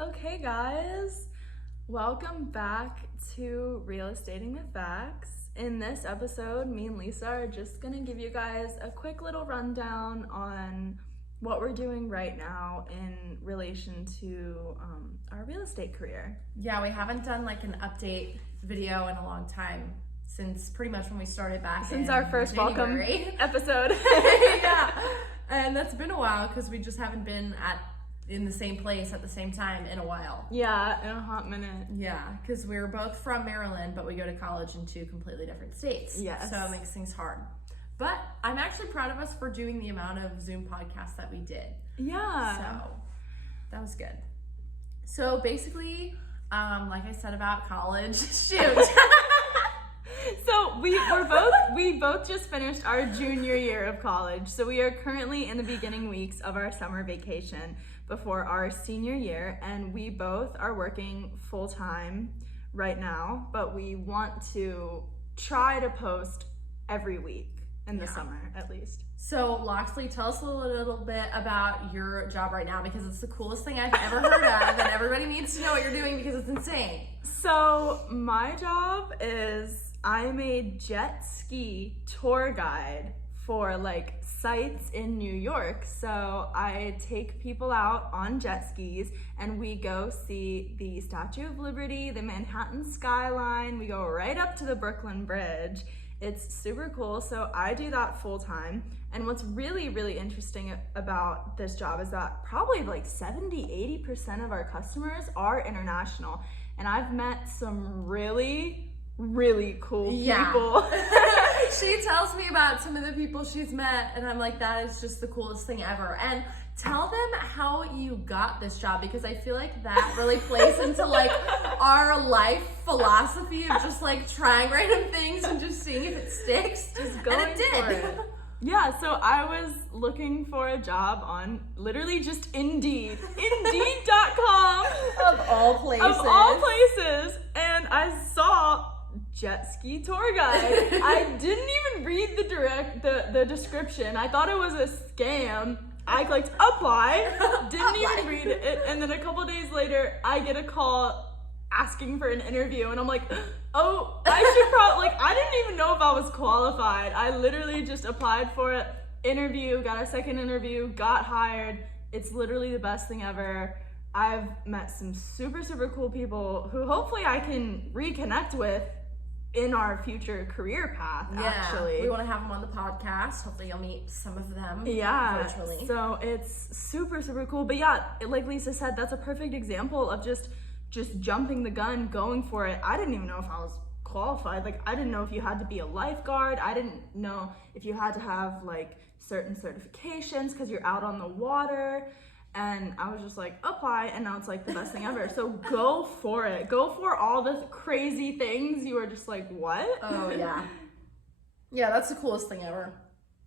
Okay, guys, welcome back to Real Estating with Vax. In this episode, me and Lisa are just gonna give you guys a quick little rundown on what we're doing right now in relation to our real estate career. Yeah, we haven't done like an update video in a long time since pretty much when we started back Since in our first January. welcome episode. Yeah, and that's been a while because we just haven't been in the same place at the same time in a while. Yeah, in a hot minute. Yeah, because we're both from Maryland, but we go to college in two completely different states. Yes. So it makes things hard. But I'm actually proud of us for doing the amount of Zoom podcasts that we did. Yeah. So that was good. So basically, like I said about college, shoot. So we both just finished our junior year of college. So we are currently in the beginning weeks of our summer vacation before our senior year, and we both are working full time right now, but we want to try to post every week in the summer at least. So Loxley, tell us a little bit about your job right now, because it's the coolest thing I've ever heard of, and everybody needs to know what you're doing because it's insane. So my job is I'm a jet ski tour guide for like sites in New York. So I take people out on jet skis and we go see the Statue of Liberty, the Manhattan skyline. We go right up to the Brooklyn Bridge. It's super cool. So I do that full time. And what's really, really interesting about this job is that probably like 70-80% of our customers are international. And I've met some really cool people. She tells me about some of the people she's met, and I'm like, that is just the coolest thing ever. And tell them how you got this job, because I feel like that really plays into like our life philosophy of just like trying random things and just seeing if it sticks. Just going and it did. for it. Yeah, so I was looking for a job on literally just Indeed. Indeed.com. Of all places. Of all places. And I saw jet ski tour guide. I didn't even read the description. I thought it was a scam. I clicked apply, didn't even read it, and then a couple days later I get a call asking for an interview, and I'm like, oh, I should probably, I didn't even know if I was qualified. I literally just applied for it, interview, got a second interview, got hired. It's literally the best thing ever. I've met some super cool people who hopefully I can reconnect with in our future career path. Actually, we want to have them on the podcast. Hopefully you'll meet some of them virtually. So it's super cool. But yeah, like Lisa said, that's a perfect example of just jumping the gun, going for it. I didn't even know if I was qualified. Like, I didn't know if you had to be a lifeguard. I didn't know if you had to have like certain certifications because you're out on the water. And I was just like, apply, and now it's like the best thing ever. So go for it. Go for all the crazy things you were just like, what? Oh, yeah. Yeah, that's the coolest thing ever.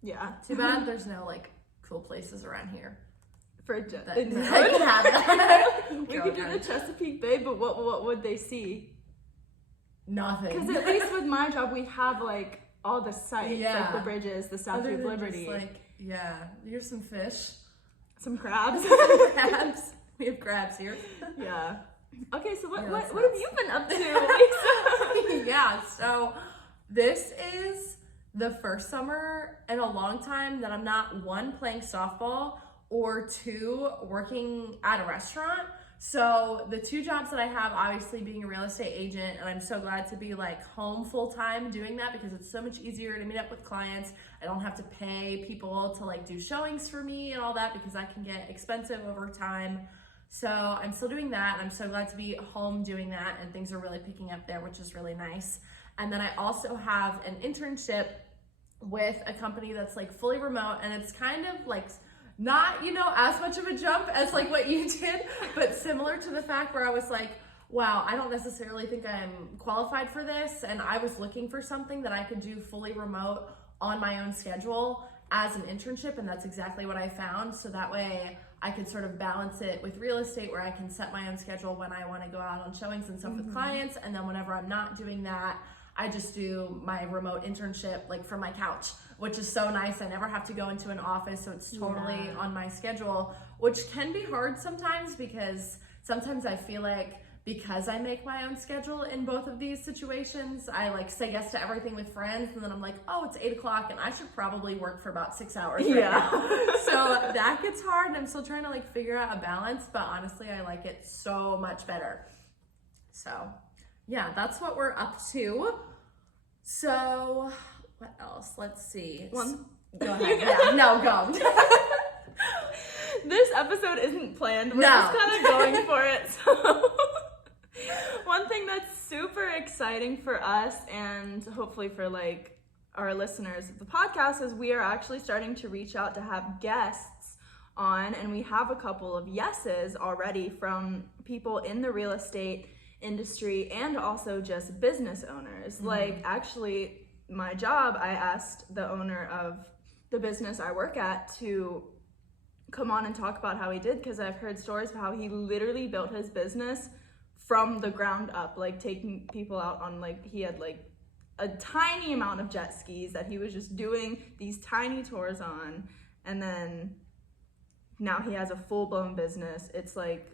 Yeah. Too bad there's no like cool places around here. For jet. I could have that. We could do the Chesapeake Bay, but what would they see? Nothing. Because at least with my job, we have like all the sites, Yeah. like the bridges, the Statue of Liberty. Just, like, yeah, here's some fish. Some crabs. Crabs. We have crabs here. Yeah. Okay, so what Yeah, have that's you been up to, Lisa? Yeah, so this is the first summer in a long time that I'm not, one, playing softball, or two, working at a restaurant. So the two jobs that I have, obviously being a real estate agent, and I'm so glad to be like home full time doing that because it's so much easier to meet up with clients. I don't have to pay people to like do showings for me and all that because that can get expensive over time. So I'm still doing that. I'm so glad to be home doing that, and things are really picking up there, which is really nice. And then I also have an internship with a company that's like fully remote, and it's kind of like not, you know, as much of a jump as like what you did, but similar to the fact where I was like, wow, I don't necessarily think I'm qualified for this. And I was looking for something that I could do fully remote on my own schedule as an internship. And that's exactly what I found. So that way I could sort of balance it with real estate, where I can set my own schedule when I want to go out on showings and stuff with clients. And then whenever I'm not doing that, I just do my remote internship like from my couch, which is so nice. I never have to go into an office, so it's totally on my schedule, which can be hard sometimes because sometimes I feel like because I make my own schedule in both of these situations, I like say yes to everything with friends, and then I'm like, oh, it's 8 o'clock and I should probably work for about 6 hours right now. So that gets hard, and I'm still trying to like figure out a balance, but honestly, I like it so much better. So yeah, that's what we're up to. So what else? Let's see. Go ahead. Yeah, no, go. This episode isn't planned. We're just kind of going for it. So one thing that's super exciting for us, and hopefully for like our listeners of the podcast, is we are actually starting to reach out to have guests on, and we have a couple of yeses already from people in the real estate industry and also just business owners. Like, actually, my job, I asked the owner of the business I work at to come on and talk about how he did, because I've heard stories of how he literally built his business from the ground up, like taking people out on, like, he had like a tiny amount of jet skis that he was just doing these tiny tours on, and then now he has a full-blown business. It's like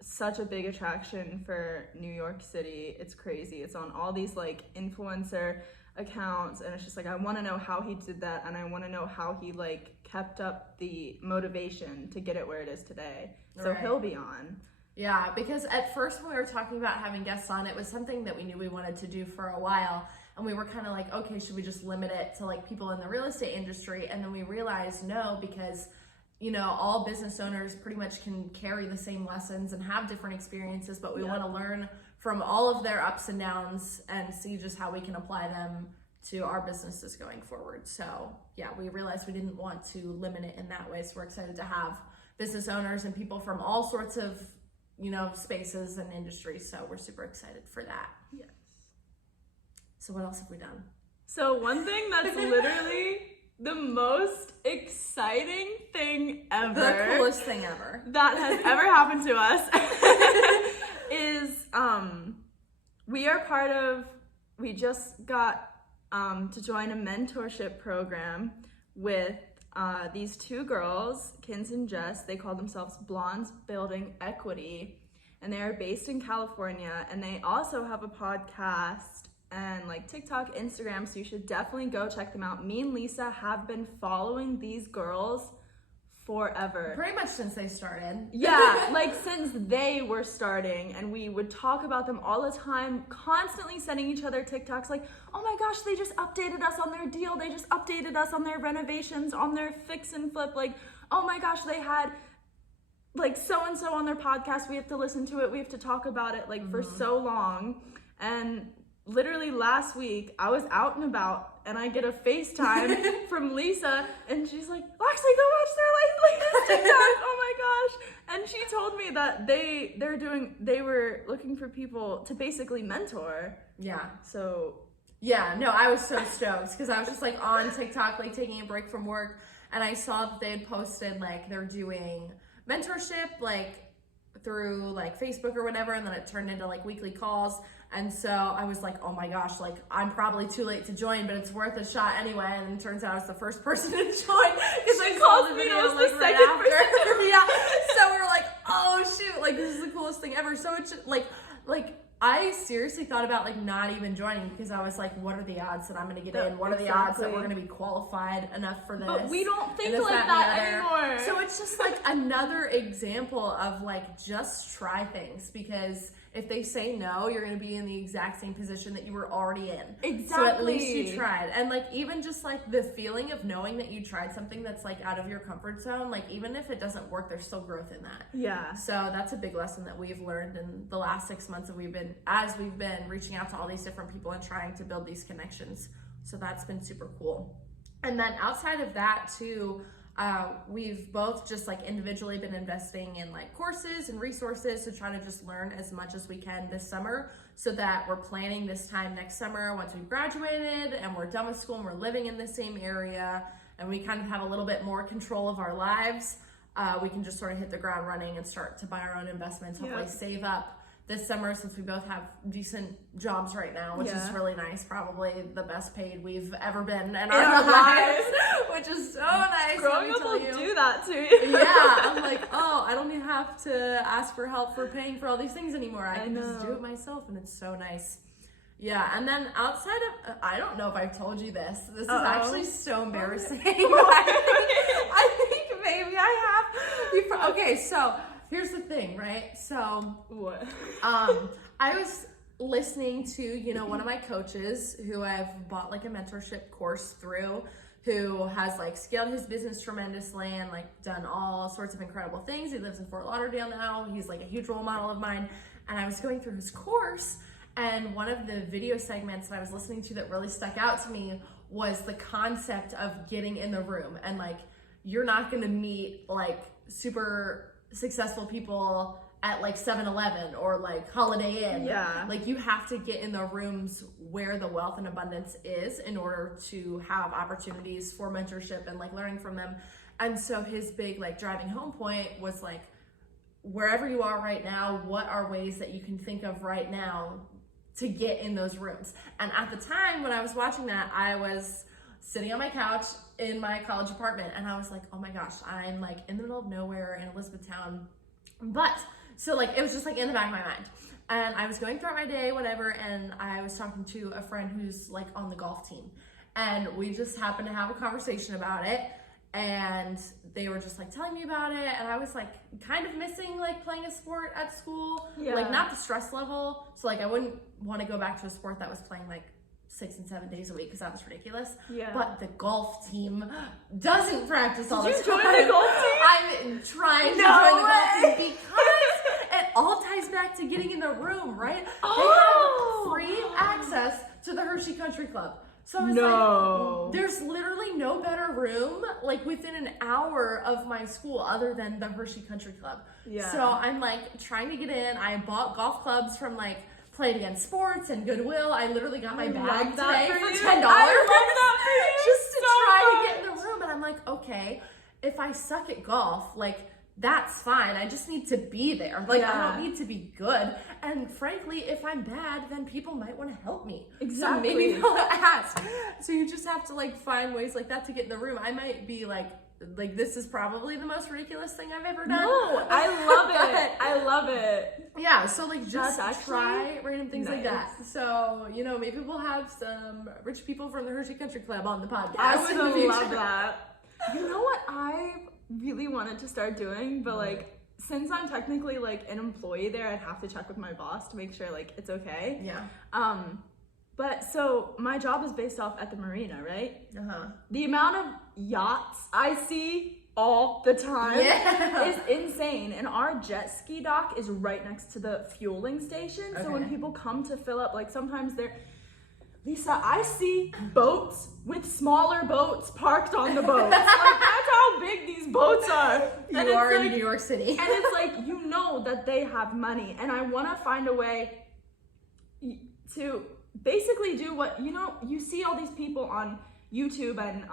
such a big attraction for New York City. It's crazy. It's on all these like influencer accounts, and it's just like, I want to know how he did that, and I want to know how he like kept up the motivation to get it where it is today. So he'll be on. Yeah, because at first when we were talking about having guests on, it was something that we knew we wanted to do for a while, and we were kind of like, okay, should we just limit it to like people in the real estate industry? And then we realized no, because you know, all business owners pretty much can carry the same lessons and have different experiences, but we want to learn from all of their ups and downs and see just how we can apply them to our businesses going forward. So yeah, we realized we didn't want to limit it in that way. So we're excited to have business owners and people from all sorts of, you know, spaces and industries. So we're super excited for that. Yes. So what else have we done? So one thing that's literally the most exciting thing ever, the coolest thing ever that has ever happened to us is we just got to join a mentorship program with these two girls, Kins and Jess. They call themselves Blondes Building Equity, and they are based in California, and they also have a podcast and like TikTok, Instagram, so you should definitely go check them out. Me and Lisa have been following these girls forever. Pretty much since they started. Yeah, like since they were starting, and we would talk about them all the time, constantly sending each other TikToks like, oh my gosh, they just updated us on their deal, they just updated us on their renovations, on their fix and flip, like, oh my gosh, they had like so-and-so on their podcast, we have to listen to it, we have to talk about it like for so long. And literally last week, I was out and about, and I get a FaceTime from Lisa, and she's like, Lexi, go watch their latest TikTok. Oh my gosh. And she told me that they were looking for people to basically mentor. Yeah. So yeah, no, I was so stoked because I was just like on TikTok, like taking a break from work, and I saw that they had posted like they're doing mentorship like through like Facebook or whatever, and then it turned into like weekly calls. And so I was like, oh my gosh, like I'm probably too late to join, but it's worth a shot anyway. And it turns out I was the first person to join because she called me, I was the second person. Yeah. So we were like, oh shoot, like this is the coolest thing ever. So it's just, like I seriously thought about like not even joining because I was like, what are the odds that I'm going to get in? What are the odds that we're going to be qualified enough for this? But we don't think like that anymore. So it's just like another example of like just try things, because if they say no, you're going to be in the exact same position that you were already in. Exactly. So at least you tried. And like even just like the feeling of knowing that you tried something that's like out of your comfort zone, like even if it doesn't work, there's still growth in that. Yeah. So that's a big lesson that we've learned in the last 6 months that we've been reaching out to all these different people and trying to build these connections. So that's been super cool. And then outside of that too, we've both just like individually been investing in like courses and resources to try to just learn as much as we can this summer, so that we're planning this time next summer once we've graduated and we're done with school and we're living in the same area and we kind of have a little bit more control of our lives. We can just sort of hit the ground running and start to buy our own investments, hopefully save up this summer, since we both have decent jobs right now, which is really nice. Probably the best paid we've ever been in our lives. which is so nice. Growing let up me will tell you. do that to you. Yeah, I'm like, oh, I don't even have to ask for help for paying for all these things anymore. I can just do it myself, and it's so nice. Yeah, and then outside of, I don't know if I've told you this. This is actually so embarrassing. I think maybe I have. Okay, so here's the thing, right? So, What? I was listening to, you know, one of my coaches who I've bought like a mentorship course through, who has like scaled his business tremendously and like done all sorts of incredible things. He lives in Fort Lauderdale now. He's like a huge role model of mine. And I was going through his course, and one of the video segments that I was listening to that really stuck out to me was the concept of getting in the room. And like, you're not gonna meet like super successful people at like 7-Eleven or like Holiday Inn. Yeah. Like, you have to get in the rooms where the wealth and abundance is in order to have opportunities for mentorship and like learning from them. And so his big like driving home point was like, wherever you are right now, what are ways that you can think of right now to get in those rooms? And at the time when I was watching that, I was sitting on my couch in my college apartment, and I was like, oh my gosh, I'm like in the middle of nowhere in Elizabethtown. But so like, it was just like in the back of my mind. And I was going throughout my day, whatever, and I was talking to a friend who's like on the golf team. And we just happened to have a conversation about it. And they were just like telling me about it. And I was like kind of missing like playing a sport at school. Yeah. Like, not the stress level. So like, I wouldn't want to go back to a sport that was playing like 6 and 7 days a week, because that was ridiculous. Yeah. But the golf team doesn't practice all the time. Did you join the golf team? I'm trying to join the golf team because it all ties back to getting in the room, right? Oh. They have free access to the Hershey Country Club. So it's No. like, there's literally no better room like within an hour of my school other than the Hershey Country Club. Yeah. So I'm like trying to get in. I bought golf clubs from like Play It Again Sports and Goodwill. I literally got my bag today for $10. I love that for you. Just to so try much. to get in the room. And I'm like, okay, if I suck at golf, like, that's fine. I just need to be there. Like, I don't need to be good. And frankly, if I'm bad, then people might want to help me. Exactly. So maybe they'll ask. So you just have to like find ways like that to get in the room. I might be like this is probably the most ridiculous thing I've ever done. No, I love it. I love it. Yeah, so like just That's actually try random things like nice. that. So, you know, maybe we'll have some rich people from the Hershey Country Club on the podcast. I in the would future. love that. You know what I really wanted to start doing, but like, since I'm technically like an employee there, I'd have to check with my boss to make sure like it's okay. Yeah. But so my job is based off at the marina, right? Uh-huh. The amount of yachts I see all the time is insane. And our jet ski dock is right next to the fueling station. So when people come to fill up, like sometimes they're, Lisa, I see boats with smaller boats parked on the boats. Like, that's how big these boats are. And You are it's in like, New York City. and it's like, you know that they have money. And I want to find a way to basically do what, you know, you see all these people on YouTube and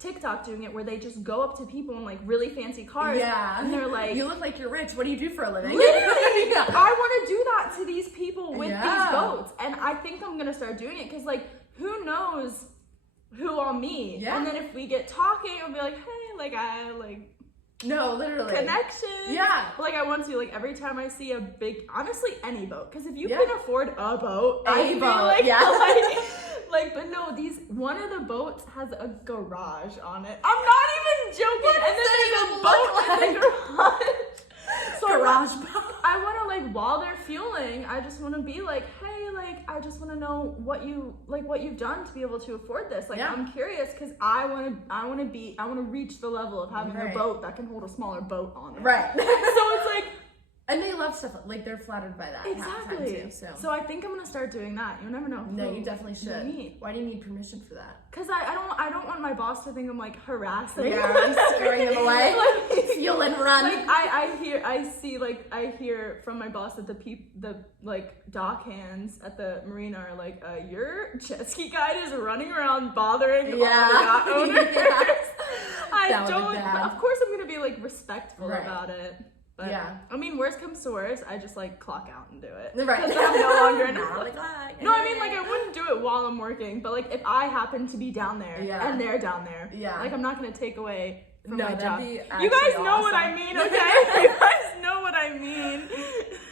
TikTok doing it, where they just go up to people in like really fancy cars. Yeah. And they're like, you look like you're rich. What do you do for a living? literally, Yeah. I want to do that to these people with Yeah. these boats. And I think I'm going to start doing it because, like, who knows who I'll meet. Yeah. And then if we get talking, I'll be like, hey, like, I, like, No, literally. connection. Yeah. Like, I want to, like, every time I see a big, honestly, any boat. Because if you Yeah. can afford a boat, A I feel boat, like, yeah. like, but no, one of the boats has a garage on it. I'm not even joking. What And does then that there's even a boat in look the garage. So Garage boat. I want to, like, while they're fueling, I just want to be like, hey, like, I just want to know what you've done to be able to afford this. Like, Yeah. I'm curious because I want to reach the level of having Right. a boat that can hold a smaller boat on it. Right. So it's like, And they love stuff, like they're flattered by that. half the time, exactly. too, So I think I'm going to start doing that. You never know. No, who you definitely you should. meet. Why do you need permission for that? Because I don't want my boss to think I'm like harassing Yeah, them. I'm scaring them away. Like, Fuel and run. Like I hear from my boss that the like dock hands at the marina are like, your jet ski guide is running around bothering all the yacht owners. Yeah. I That would be don't. bad. Of course, I'm gonna be like respectful Right. about it. But Yeah. I mean, worst comes to worst, I just like clock out and do it. Right. Because I'm no longer an Not on the employee. clock. No, I mean, like, I wouldn't do it while I'm working, but like, if I happen to be down there Yeah. and they're down there, Yeah. like, I'm not gonna take away from No, my that'd job. be You actually guys know what I awesome. mean, okay? You guys know what I mean.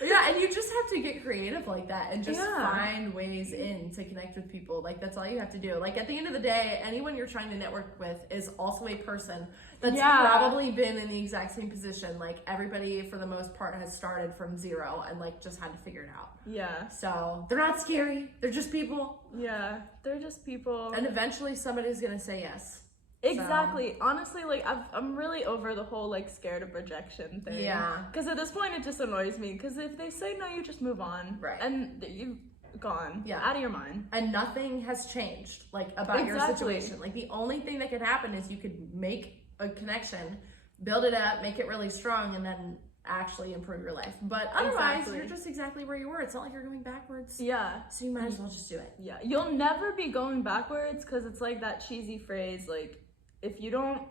Yeah, and you just have to get creative like that and just Yeah. find ways in to connect with people. Like, that's all you have to do. Like, at the end of the day, anyone you're trying to network with is also a person that's Yeah. probably been in the exact same position. Like, everybody, for the most part, has started from zero and, like, just had to figure it out. Yeah, So, they're not scary. They're just people. yeah, they're just people. And eventually somebody's going to say yes. Exactly. Honestly, like, I'm really over the whole, like, scared of rejection thing. Yeah. Because at this point, it just annoys me. Because if they say no, you just move on. Right. And you've gone. Yeah. Out of your mind. And nothing has changed, like, about your Exactly. situation. Like, the only thing that could happen is you could make a connection, build it up, make it really strong, and then actually improve your life. But otherwise, Exactly. you're just exactly where you were. It's not like you're going backwards. Yeah. So you might as well just do it. Yeah. You'll never be going backwards because it's like that cheesy phrase, like, if you don't,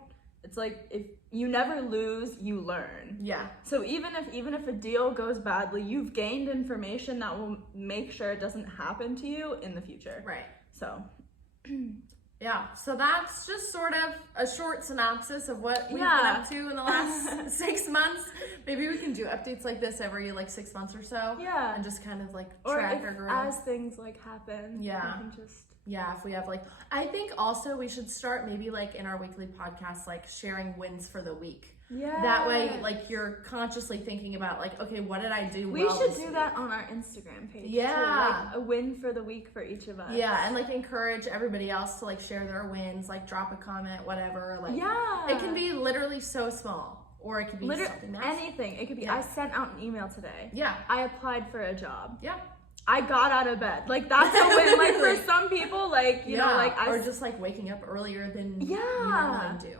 it's like, if you never lose, you learn. Yeah. So even if a deal goes badly, you've gained information that will make sure it doesn't happen to you in the future. Right. So Yeah. So that's just sort of a short synopsis of what we've Yeah. been up to in the last 6 months. Maybe we can do updates like this every, like, 6 months or so. Yeah. And just kind of, like, or track if, our growth. as things like happen, Yeah. you can just Yeah, if we have, like, I think also we should start maybe, like, in our weekly podcast, like, sharing wins for the week. That way, like, you're consciously thinking about, like, okay, what did I do we well should this do week? that on our Instagram page. Yeah. too. Like a win for the week for each of us. Yeah, and, like, encourage everybody else to, like, share their wins, like, drop a comment, whatever. Like, Yeah. it can be literally so small, or it could be literally something else. anything. It could be Yeah. I sent out an email today. Yeah, I applied for a job. yeah. I got out of bed. Like, that's a win. Like, for Literally. some people, like, you know, like, or just, like, waking up earlier than you Yeah. normally do.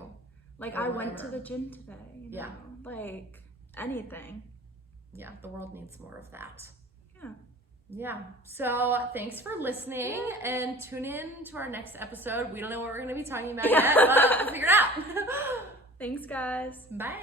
like, or I went to whatever. the gym today. You know? Yeah. Like, anything. Yeah, the world needs more of that. Yeah. Yeah. So thanks for listening and tune in to our next episode. We don't know what we're going to be talking about yet, but we'll figure it out. Thanks, guys. Bye.